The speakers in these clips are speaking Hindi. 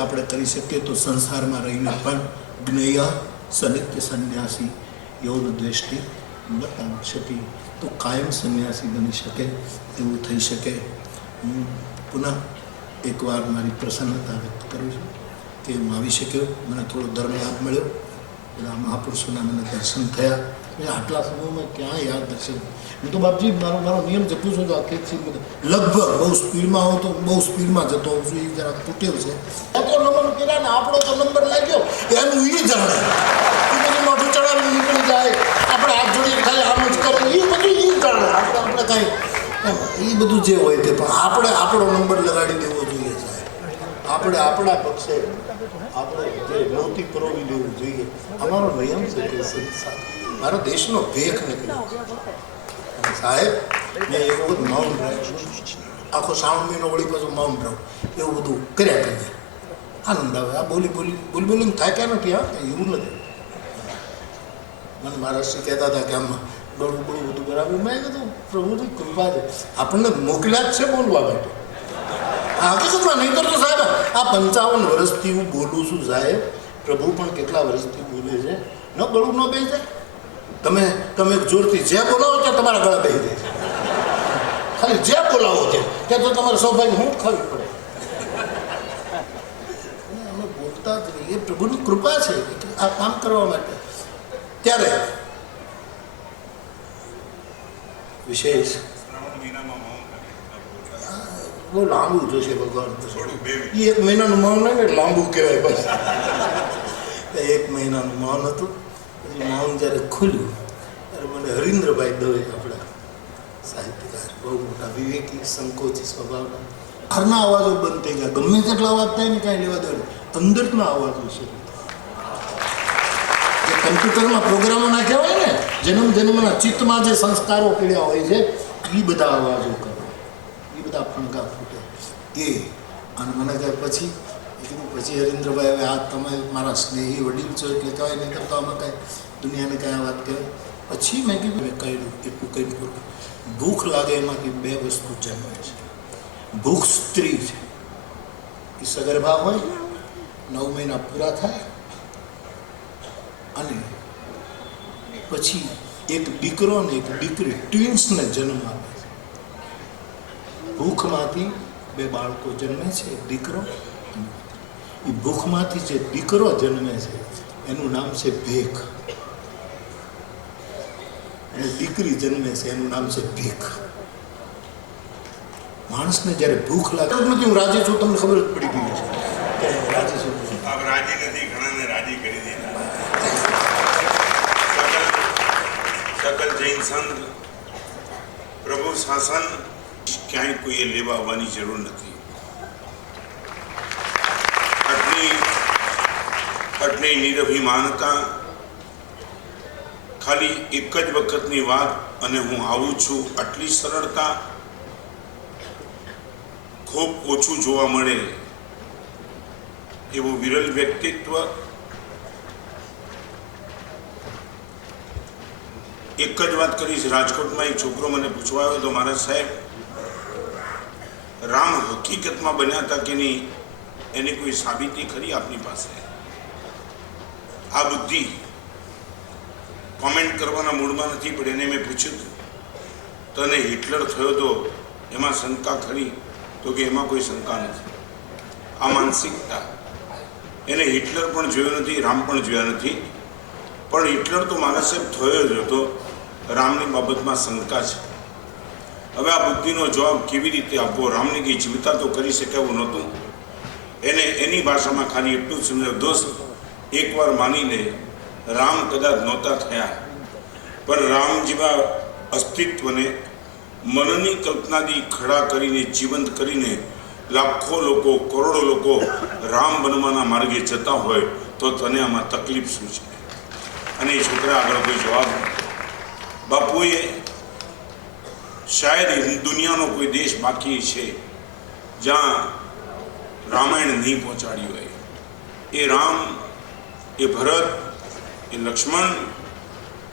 આપણે કરી શકીએ તો સંસારમાં રહીને પણ જ્ઞેય સનિત્ય સંન્યાસી યોગ દ્વેષ્ટિ મતાંશતી તો કાયમ સંન્યાસી બની શકે એવું થઈ શકે. હું પુનઃ એકવાર મારી પ્રસન્નતા વ્યક્ત કરું છું કે હું આવી શક્યો, મને થોડો ધર્મ લાભ મળ્યો, બધા મહાપુરુષોના મને દર્શન થયા. આટલા સમયમાં ક્યાં યાદ દર્શન. હું તો બાપજી મારો નિયમ જપું છું તો આખી લગભગ બહુ સ્પીડમાં હોઉં તો બહુ સ્પીડમાં જતો હોઉં છું. એ જરા તૂટેવ છે. નંબર કર્યા ને આપણો તો નંબર લાગ્યો એનું એ જાણે. એ બધું મોઢું ચડાવી નીકળી જાય, આપણે હાથ જોડીએ ખાલી આમ જ કરે, એ બધું એ જાણે. આપણે કાંઈ એ બધું જે હોય તે, પણ આપણે આપણો નંબર લગાડી દેવો જોઈએ સાહેબ. આપણે આપણા પક્ષે આપણે જે મોતી પરોવી લેવું જોઈએ. અમારો નિયમ છે કે સંસાર મારો દેશનો ભેખ નીકળ્યો સાહેબ. મેં એક વખત માઉન્ટ આખો શ્રાવણ મહિનો વળી પાછું માઉન્ટ રહું એવું બધું કર્યા કરીએ. આનંદ આવે. આ બોલીને થાય ક્યાં નથી. હા એવું નથી. મને મહારાષ્ટ્ર કહેતા હતા કે આમાં બળવું બધું બરાબર. મેં કીધું પ્રભુની કૃપા છે, આપણને મોકલ્યા જ છે બોલવા માટે. હકીકતમાં નહીં કરતો સાહેબ. આ 55 વર્ષથી હું બોલું છું સાહેબ. પ્રભુ પણ કેટલા વર્ષથી બોલે છે. ન ગળું ન બેસી જાય. તમે જોરથી જે બોલાવો ત્યાં તમારા ગળા બેસી જાય છે. ખાલી જે બોલાવો ત્યાં તો તમારે સૌભાગ્ય હું ખાવી પડે. અમે બોલતા જ નહીં. એ પ્રભુની કૃપા છે આ કામ કરવા માટે. ત્યારે વિશેષ બહુ લાંબુ જોશે ભગવાન. એ 1 મહિનાનું મૌન નહીં ને લાંબુ કહેવાય. બસ 1 મહિનાનું મૌન હતું. પછી મૌન જ્યારે ખુલ્યું ત્યારે મને હરીન્દ્રભાઈ દવે આપણા સાહિત્યકાર બહુ મોટા વિવેકી સંકોચી સ્વભાવના બહારના અવાજો બંધ થઈ ગયા. ગમે તેટલા અવાજ થાય ને કાંઈ લેવા દેવાનું, અંદરના અવાજો છે. જે કમ્પ્યુટરમાં પ્રોગ્રામો નાખ્યા હોય ને, જન્મના ચિત્તમાં જે સંસ્કારો પીડ્યા હોય છે એ બધા અવાજો કરે, એ બધા ફણગા ફૂટે એ. અને મને કહે પછી હરીન્દ્રભાઈ હવે આ તમે મારા સ્નેહી વડીલ છો એટલે કહેવાય નહીં કરતા અમે કાંઈ દુનિયાને કાંઈ વાત કહેવાય. પછી મેં કીધું મેં કહ્યું એટલું કંઈ પૂરું. ભૂખ લાગે એમાંથી 2 વસ્તુ જન્મે છે. ભૂખ સ્ત્રી છે, એ સગર્ભા હોય, 9 મહિના પૂરા થાય અને પછી એક દીકરો ને એક દીકરી ટ્વિન્સને જન્મ આપે છે. ભૂખમાંથી 2 બાળકો જન્મે છે, દીકરો. એ ભૂખમાંથી જે દીકરો જન્મે છે એનું નામ છે ભેખ, અને દીકરી જન્મે છે એનું નામ છે ભીખ. માણસને જ્યારે ભૂખ લાગે નથી, હું રાજી છું, તમને ખબર જ પડી ગઈ છે કે રાજી છું. આપ રાજી નથી, ઘણાને રાજી કરી દીધા. સકલ જૈન સંઘ પ્રભુ શાસન ક્યાંય કોઈએ લેવા આવવાની જરૂર નથી. આટલી નિરભિમાનતા, ખાલી એક જ વખતની વાત અને હું આવું છું, આટલી સરળતા ખૂબ ઓછું જોવા મળે એવું વિરલ વ્યક્તિત્વ. એક જ વાત કરીશ. રાજકોટમાં એક છોકરો મને પૂછવા આવ્યો તો મારા સાહેબ રામ હકીકતમાં બન્યા હતા કે નહીં, એની કોઈ સાબિતી ખરી આપની પાસે? આ બુદ્ધિ કોમેન્ટ કરવાના મૂડમાં નથી, પણ એને મેં પૂછ્યું તને હિટલર થયો તો એમાં શંકા ખરી? તો કે એમાં કોઈ શંકા નથી. આ માનસિકતા, એને હિટલર પણ જોયો નથી, રામ પણ જોયા નથી, પણ હિટલર તો મારા સાહેબ થયો જ હતો, રામની બાબતમાં શંકા છે. હવે આ બુદ્ધિનો જવાબ કેવી રીતે આપવો? રામને કંઈ જીવતા તો કરી શકે એવું નહોતું. એને એની ભાષામાં ખાલી એટલું જ સમજાવ્યું, દોસ્ત એકવાર માની લે રામ કદાચ નહોતા થયા, પણ રામ જેવા અસ્તિત્વને મનની કલ્પનાથી ખડા કરીને જીવંત કરીને લાખો લોકો, કરોડો લોકો રામ બનવાના માર્ગે જતા હોય તો તને આમાં તકલીફ શું છે? અને એ છોકરા આગળ કોઈ જવાબ નથી. બાપુએ શાયદ દુનિયાનો કોઈ દેશ બાકી છે જ્યાં રામાયણ નહીં પહોંચાડી હોય. એ રામ, એ ભરત, એ લક્ષ્મણ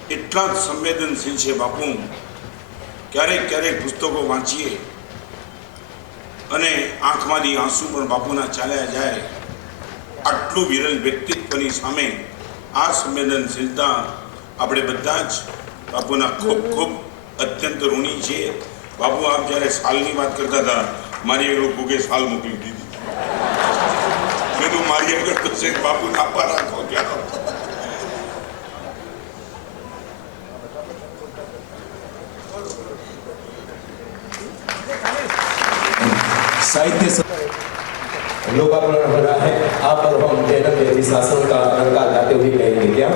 એટલા જ સંવેદનશીલ છે બાપુ. ક્યારેક પુસ્તકો વાંચીએ અને આંખમાંથી આંસુ પણ બાપુના ચાલ્યા જાય આટલું વિરલ વ્યક્તિત્વની સામે આ સંવેદનશીલતા આપણે બધા જ બાપુના ખૂબ ખૂબ અત્યંત ઋણી છીએ. બાપુ આપ જ્યારે સાલની વાત કરતા હતા મારી એ લોકો કે સાલ મોકલી દીધી. મેં તો મારી આગળ તો છે બાપુ નાપા રાખો ક્યાં साहित्य लोकार्पण हो रहा है. आप और हम जैनम जयंती शासन का अलंकार गाते हुए कहेंगे क्या?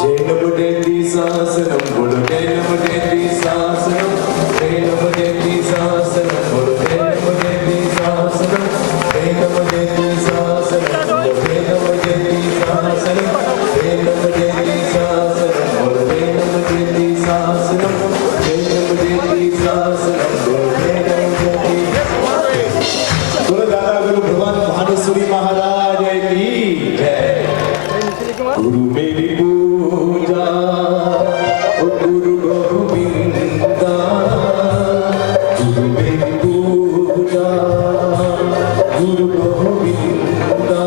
जैनम जयंती शासनम बोलो जैनम जयंती शासनम जैनम जयंती शासनम बोलो जैनम जयंती शासनम जैनम जयंती शासनम बोलो जैनम जयंती शासनम जैनम जयंती शासनम बोलो जैनम जयंती शासनम महाराज की जय. गुरु मेरी पूजा गुरु गोविंदा गुरु मेरी पूजा गुरु गोविंदा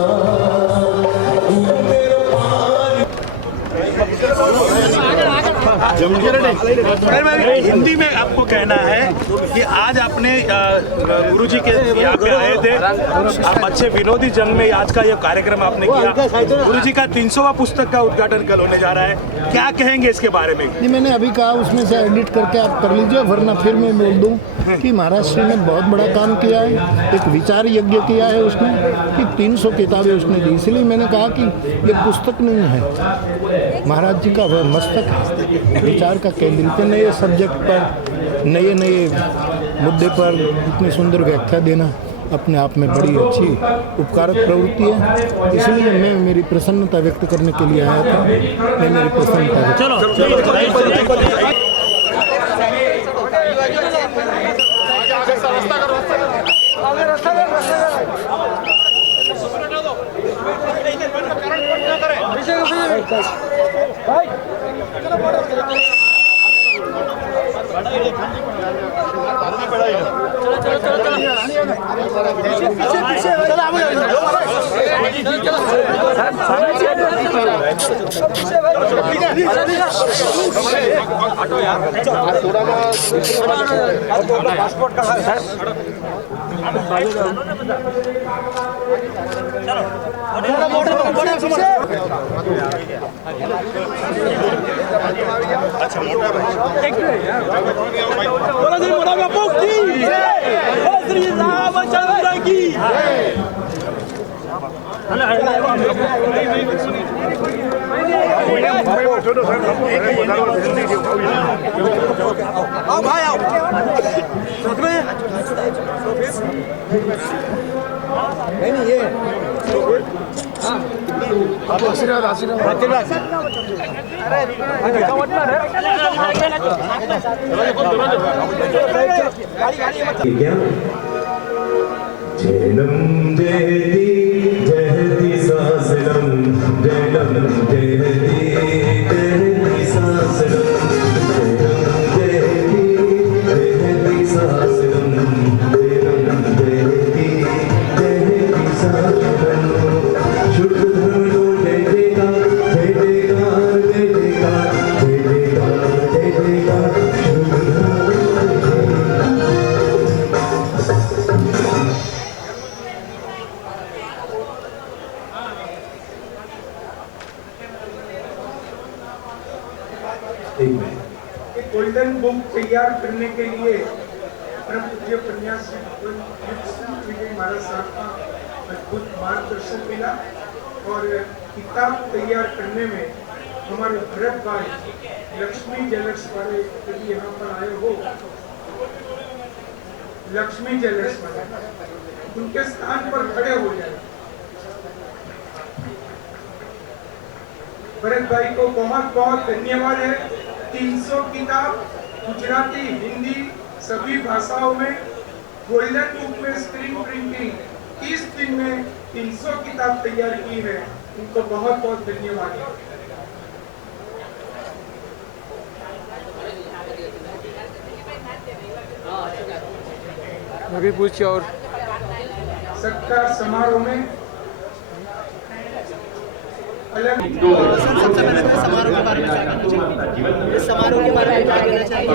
गुरु मेरा हिंदी में आपको कहना है कि आज आपने गुरुजी के यहाँ पे आए थे, आप अच्छे विनोदी जंग में आज का ये कार्यक्रम आपने किया. गुरुजी का 300वां पुस्तक का उद्घाटन कल होने जा रहा है, क्या कहेंगे इसके बारे में? नहीं, मैंने अभी कहा उसमें से एडिट करके आप कर लीजिए, वरना फिर मैं बोल दूं कि महाराज श्री ने बहुत बड़ा काम किया है. एक विचार यज्ञ किया है उसने कि 300 किताबें उसने दी. इसलिए मैंने कहा कि ये पुस्तक नहीं है, महाराज जी का वह मस्तक है. विचार का केंद्र पे नए सब्जेक्ट पर नए नए मुद्दे पर इतनी सुंदर व्याख्या देना अपने आप में बड़ी अच्छी उपकारक प्रवृत्ति है. इसलिए मैं मेरी प्रसन्नता व्यक्त करने के लिए आया था. मैं मेरी प्रसन्नता पासपोर्ट का भाई आओ नहीं ये आशीर्वाद जैनम जयति जयति शासनम जैनम जयति जयति शासनम जैनम जयति जयति शासनम जैनम जयति जयति शासनम शुद्ध धर्मो जय जयकार जय जयकार जय जयकार जय जयकार जय जयकार शुद्ध धर्मो एक गोल्डन बुक तैयार करने के लिए परम पूज्य प्रन्यासी विजय महाराज साहब का अद्भुत मार्गदर्शन मिला और किताब तैयार करने में हमारे भरत भाई लक्ष्मी ज्वेलर्स वाले यदि यहाँ पर आए हो, लक्ष्मी ज्वेलर्स वाले उनके स्थान पर खड़े हो जाए. भरत भाई को बहुत बहुत धन्यवाद है. 300 किताब गुजराती, हिंदी सभी भाषाओं में गोल्डन बुक में स्क्रीन प्रिंटिंग 30 दिन में 300 किताब तैयार की है. उनको बहुत बहुत धन्यवाद. अभी पूछिए और सत्कार समारोह में अलग संसद सम्मेलन में समारोह के बारे में क्या कहना चाहिए? इस समारोह के बारे में क्या कहना चाहिए?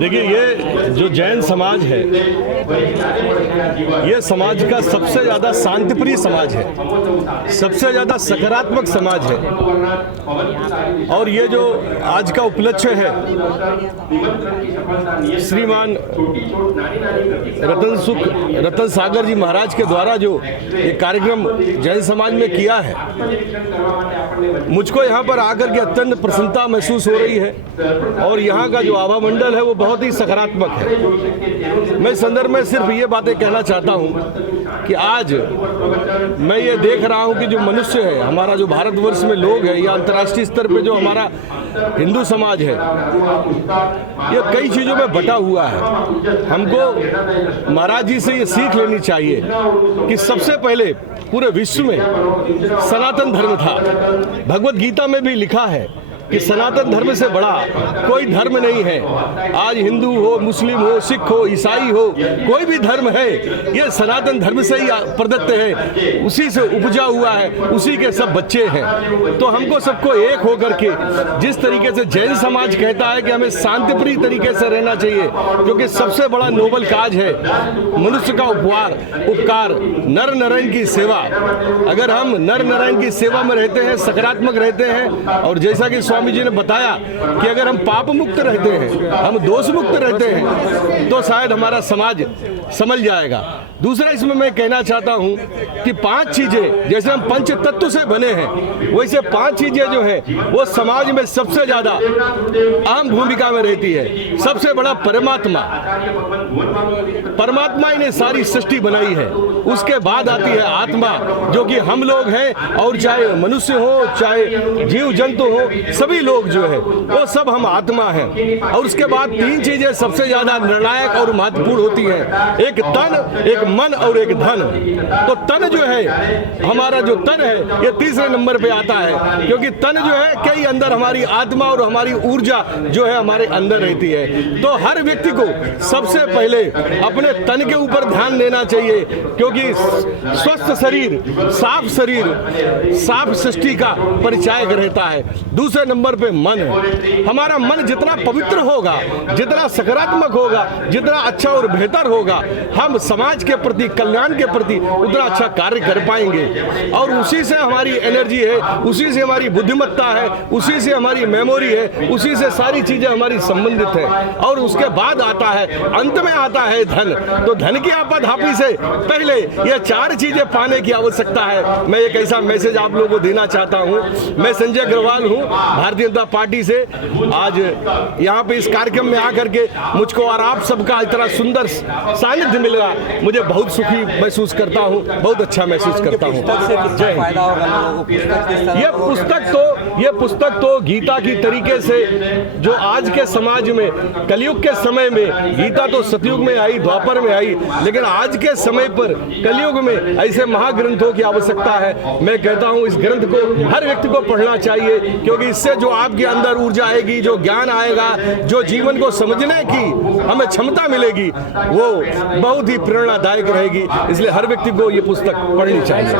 देखिए, ये जो जैन समाज है, ये समाज का सबसे ज़्यादा शांतिप्रिय समाज है, सबसे ज़्यादा सकारात्मक समाज है। और ये जो आज का उपलक्ष्य है, श्रीमान रतन सागर जी महाराज के द्वारा जो ये कार्यक्रम जैन समाज में किया है, मुझको यहाँ पर आकर के अत्यंत प्रसन्नता महसूस हो रही है। और यहाँ का जो आभा मंडल है वो बहुत ही सकारात्मक है। मैं इस संदर्भ में सिर्फ ये बातें कहना चाहता हूँ कि आज मैं ये देख रहा हूँ कि जो मनुष्य है, हमारा जो भारतवर्ष में लोग हैं या अंतर्राष्ट्रीय स्तर पे जो हमारा हिंदू समाज है, ये कई चीज़ों में बटा हुआ है। हमको महाराज जी से ये सीख लेनी चाहिए कि सबसे पहले पूरे विश्व में सनातन धर्म था। भगवत गीता में भी लिखा है कि सनातन धर्म से बड़ा कोई धर्म नहीं है। आज हिंदू हो, मुस्लिम हो, सिख हो, ईसाई हो, कोई भी धर्म है, ये सनातन धर्म से ही प्रदत्त है, उसी से उपजा हुआ है, उसी के सब बच्चे हैं। तो हमको सबको एक होकर के, जिस तरीके से जैन समाज कहता है कि हमें शांतिप्रिय तरीके से रहना चाहिए, क्योंकि सबसे बड़ा नोबल काज है मनुष्य का उपकार, नर नारायण की सेवा। अगर हम नर नारायण की सेवा में रहते हैं, सकारात्मक रहते हैं, और जैसा कि स्वामी जी ने बताया कि अगर हम पाप मुक्त रहते हैं, हम दोष मुक्त रहते हैं, तो शायद हमारा समाज संभल जाएगा। दूसरा इसमें मैं कहना चाहता हूं कि 5 चीजें, जैसे हम पंच तत्व से बने हैं, वैसे 5 चीजें जो हैं वो समाज में सबसे ज्यादा अहम भूमिका में रहती है। सबसे बड़ा परमात्मा, परमात्मा ही ने सारी सृष्टि बनाई है। उसके बाद आती है आत्मा, जो कि हम लोग हैं, और चाहे मनुष्य हो, चाहे जीव जंतु हो, सभी लोग जो है वो सब हम आत्मा हैं। और उसके बाद 3 चीजें सबसे ज्यादा निर्णायक और महत्वपूर्ण होती हैं, एक तन, एक मन और एक धन। तो तन जो है, हमारा जो तन है, ये तीसरे नंबर पे आता है, क्योंकि तन जो है कई अंदर हमारी आत्मा और हमारी ऊर्जा जो है हमारे अंदर रहती है। तो हर व्यक्ति को सबसे पहले अपने तन के ऊपर ध्यान देना चाहिए, क्योंकि स्वस्थ शरीर, साफ सृष्टि का परिचायक रहता है। दूसरे नंबर पे मन है। हमारा मन जितना पवित्र होगा, जितना सकारात्मक होगा, जितना अच्छा और बेहतर होगा, हम समाज के प्रति, कल्याण के प्रति उतना अच्छा कार्य कर पाएंगे। और उसी से हमारी एनर्जी है, उसी से हमारी बुद्धिमत्ता है, उसी से हमारी मेमोरी है, उसी से सारी चीजें हमारी संबंधित है। और उसके बाद आता है, अंत में आता है धन। तो धन की आपाधापी से पहले ये 4 चीजें पाने की आवश्यकता है। मैं एक ऐसा मैसेज आप लोगों को देना चाहता हूँ। मैं संजय अग्रवाल हूँ, भारतीय जनता पार्टी से। आज यहाँ पे इस कार्यक्रम में आकर के मुझको और आप सबका इतना सुंदर सानिध्य मिल रहा, मुझे बहुत सुखी महसूस करता हूँ, बहुत अच्छा महसूस करता हूँ। ये पुस्तक तो गीता की तरीके से, जो आज के समाज में, कलयुग के समय में, गीता तो सतयुग में आई, द्वापर में आई, लेकिन आज के समय पर कलयुग में ऐसे महाग्रंथों की आवश्यकता है। मैं कहता हूँ इस ग्रंथ को हर व्यक्ति को पढ़ना चाहिए, क्योंकि इससे जो आपके अंदर ऊर्जा आएगी, जो ज्ञान आएगा, जो जीवन को समझने की हमें क्षमता मिलेगी, वो बहुत ही प्रेरणादायक रहेगी। इसलिए हर व्यक्ति को ये पुस्तक पढ़नी चाहिए।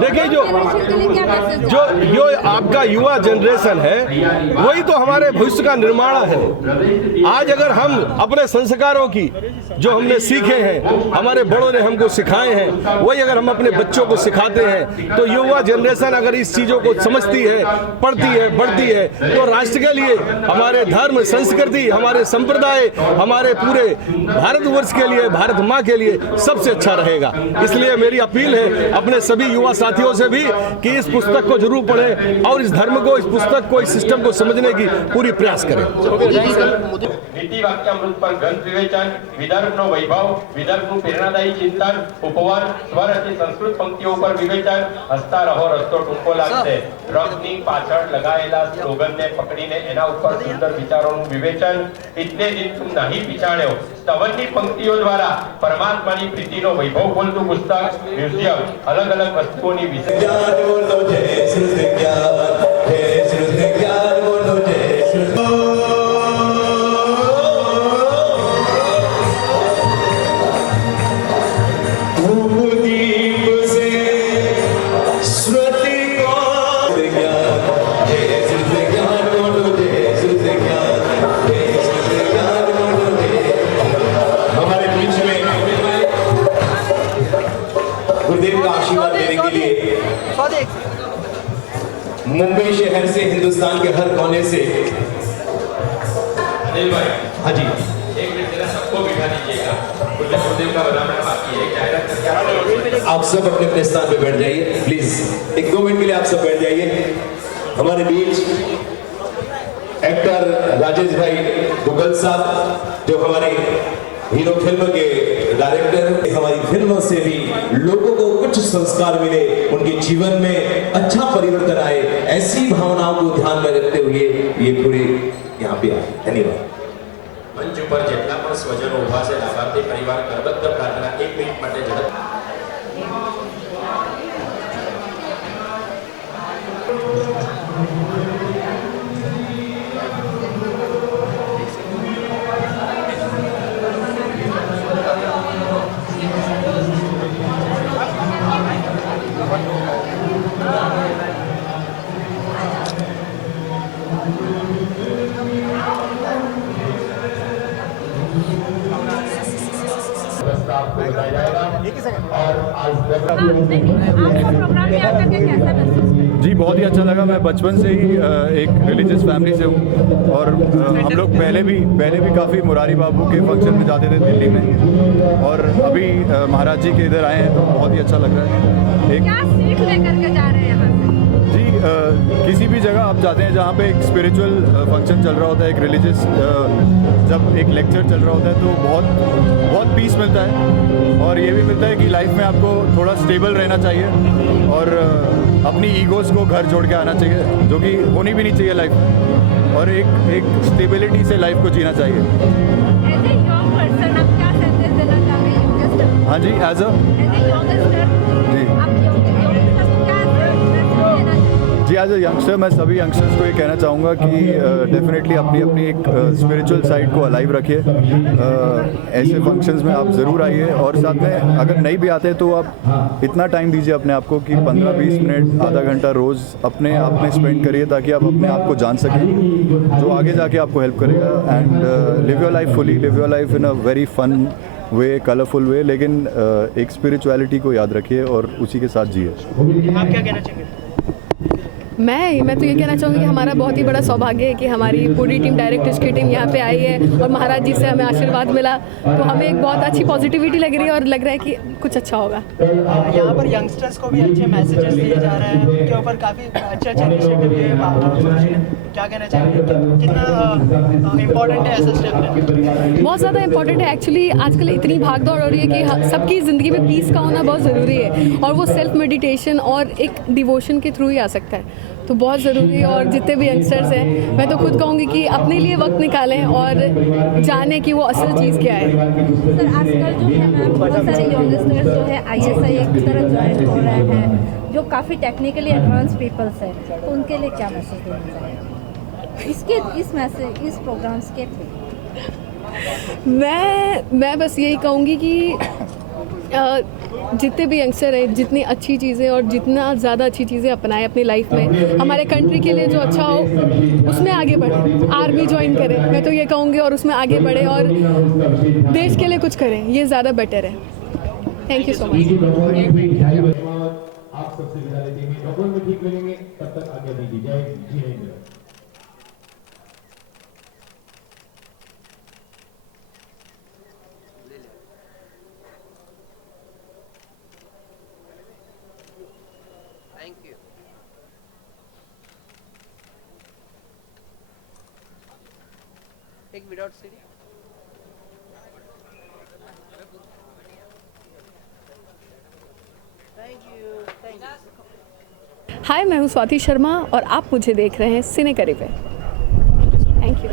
देखिए, जो आपका युवा जनरेशन है, वही तो हमारे भविष्य का निर्माण है। आज अगर हम अपने संस्कारों की, जो हमने सीखे हैं, हमारे बड़ों ने हमको सिखाए हैं, वही अगर हम अपने बच्चों को सिखाते हैं, तो युवा जनरेशन अगर इस चीज़ों को समझती है, पढ़ती है, बढ़ती है, तो राष्ट्र के लिए, हमारे धर्म, संस्कृति, हमारे संप्रदाय, हमारे पूरे भारतवर्ष के लिए, भारत माँ के लिए सबसे अच्छा रहेगा। इसलिए मेरी अपील है अपने सभी युवा साथियों से भी कि इस पुस्तक को जरूर पढ़ें और इस धर्म को, इस पुस्तक को, इस सिस्टम को समझने की पूरी प्रयास करें। नीति वाक्यामृत पर ग्रंथ विवेचन, विदर्भનો વૈભવ, વિદર્ભનું પ્રેરણાદાયી ચિંતન, ઉપવાદ, સ્વર અને સંસ્કૃત પંક્તિઓ પર વિવેચન, હસતા રહો રસ્તો ટૂંકો લાગશે, ટ્રકની પાછળ લગાયેલા સ્લોગનને પકડીને એના ઉપર સુંદર વિચારોનું વિવેચન, ઇતને દિન તુમ નહીં પીછાણ્યો, સ્તવનની પંક્તિઓ દ્વારા પરમાત્માની પ્રીતિનો વૈભવ બોલતું પુસ્તક, મ્યુઝિયમ, અલગ અલગ વસ્તુઓની વિશે मुंबई शहर से, हिंदुस्तान के हर कोने से। अनिल भाई, हाँ जी, एक मिनट जरा सबको बिठा दीजिएगा। पूज्य गुरुदेव का बनाना बाकी है, जाहिरात करके आप सब अपने अपने स्थान पे बैठ जाइए प्लीज। 1-2 मिनट के लिए आप सब बैठ जाइए। हमारे बीच एक्टर राजेश भाई दुग्गल साहब, जो हमारे हीरो फिल्म के डायरेक्टर हैं। हमारी फिल्मों से भी लोगों को कुछ संस्कार मिले, उनके जीवन में अच्छा परिवर्तन आए, ऐसी भावनाओं को ध्यान में रखते हुए ये पूरे यहाँ पे आए। धन्यवाद। મંચ ઉપર જેટલા પણ સ્વજનો ઊભા છે, લાભાર્થી પરિવાર કરબદ્ધ પ્રાર્થના 1 મિનિટ માટે ઝડપ. आपको बताया जाएगा और आज आपको प्रोग्राम में आकर के कैसा महसूस हुआ? जी बहुत ही अच्छा लगा। मैं बचपन से ही एक रिलीजियस फैमिली से हूँ और हम लोग पहले भी काफ़ी मुरारी बाबू के फंक्शन में जाते थे दिल्ली में, और अभी महाराज जी के इधर आए हैं तो बहुत ही अच्छा लग रहा है। क्या सीख लेकर के जा रहे हैं यहाँ से? जी किसी भी जगह आप जाते हैं जहाँ पे एक स्पिरिचुअल फंक्शन चल रहा होता है, एक रिलीजियस जब एक लेक्चर चल रहा होता है तो बहुत पीस मिलता है, और ये भी मिलता है कि लाइफ में आपको थोड़ा स्टेबल रहना चाहिए और अपनी ईगोज़ को घर छोड़ के आना चाहिए, जो कि होनी भी नहीं चाहिए लाइफ में, और एक स्टेबिलिटी से लाइफ को जीना चाहिए। As a young person, आप क्या संदेश देना चाह रहे हैं youngster? हाँ जी, एज अ youngster, जी आप youngster को क्या संदेश देना चाहेंगे? जी एज अ यंगस्टर मैं सभी यंगस्टर्स को ये कहना चाहूँगा कि डेफिनेटली अपनी एक स्पिरिचुअल साइड को अलाइव रखिए। ऐसे फंक्शंस में आप ज़रूर आइए, और साथ में अगर नहीं भी आते तो आप इतना टाइम दीजिए अपने आप को कि 15-20 मिनट, आधा घंटा रोज़ अपने आप में स्पेंड करिए, ताकि आप अपने आप को जान सकें, जो आगे जाके आपको हेल्प करेगा। And live your life fully, live your life in a very fun way, colourful way, लेकिन एक स्पिरिचुअलिटी को याद रखिए और उसी के साथ जिए। आप क्या कहना चाहेंगे? मैं तो ये कहना चाहूँगी कि हमारा बहुत ही बड़ा सौभाग्य है कि हमारी पूरी टीम, डायरेक्टर्स की टीम यहाँ पे आई है और महाराज जी से हमें आशीर्वाद मिला, तो हमें एक बहुत अच्छी पॉजिटिविटी लग रही है और लग रहा है कि कुछ अच्छा होगा। यहाँ पर यंगस्टर्स को भी अच्छे मैसेजेस दिए जा रहे हैं, उनके ऊपर काफ़ी अच्छे इनिशिएटिव लिए क्या कहना चाहेंगे? कितना इम्पोर्टेंट है ऐसा स्टेप लेना? बहुत ज़्यादा इंपॉर्टेंट है। एक्चुअली आजकल इतनी भाग दौड़ हो रही है कि सबकी ज़िंदगी में पीस का होना बहुत ज़रूरी है, और वो सेल्फ मेडिटेशन और एक डिवोशन के थ्रू ही आ सकता है, तो बहुत ज़रूरी है। और जितने भी यंगस्टर्स हैं, मैं तो खुद कहूँगी कि अपने लिए वक्त निकालें और जानें कि वो असल चीज़ क्या है। सर आजकल जो है मैम, बहुत सारे यंगस्टर्स जो है ISI की तरफ ज्वाइन हो रहे हैं, जो काफ़ी टेक्निकली एडवांस पीपल्स हैं, तो उनके लिए क्या मैसेज देना चाहिए इस प्रोग्राम्स के थ्रू? मैं बस यही कहूँगी कि जितने भी यंगस्टर हैं, जितनी अच्छी चीज़ें और जितना ज़्यादा अच्छी चीज़ें अपनाएं अपनी लाइफ में, हमारे कंट्री के लिए जो अच्छा हो उसमें आगे बढ़ें। आर्मी ज्वाइन करें, मैं तो ये कहूँगी, और उसमें आगे बढ़ें और देश के लिए कुछ करें, ये ज़्यादा बेटर है। Thank you so much. आप सबसे विदा लेते हैं, डबल में ठीक मिलेंगे, तब तक आगे दीजिए। जय हिंद। Thank you. एक विदाउट सीडी। हाय, मैं हूँ स्वाति शर्मा और आप मुझे देख रहे हैं सिने करी पे। Thank you.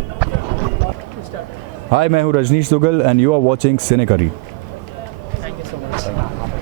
हाय, मैं हूँ Rajneesh Duggal and you are watching cine curry. Thank you so much.